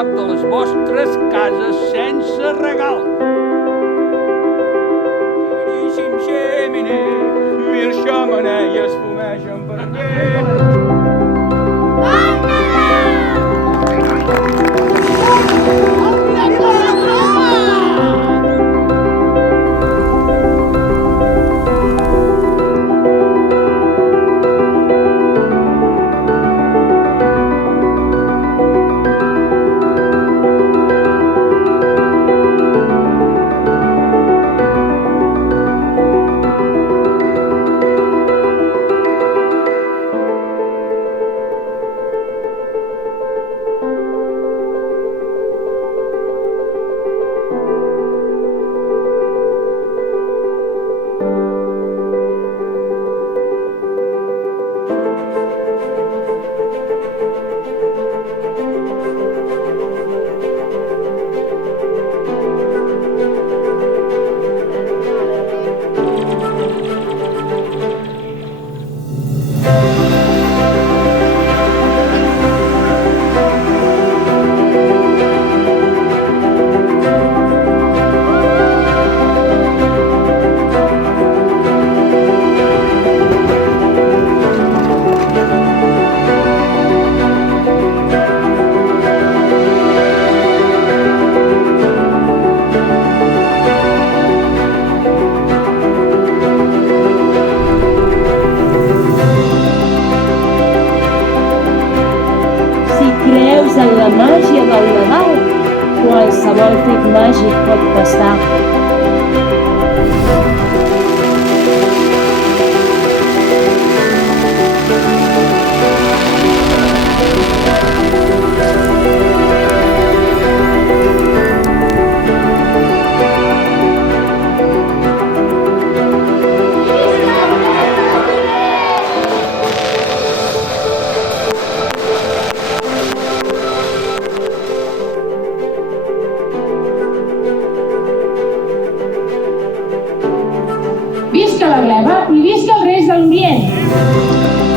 cap de les vostres cases sense regal. Ximine, mil xemeneies fumegen per aquí. Creus en la màgia del Nadal? Qualsevol fet màgic pot passar. Visca la gleva i visca els Reis de l'Orient!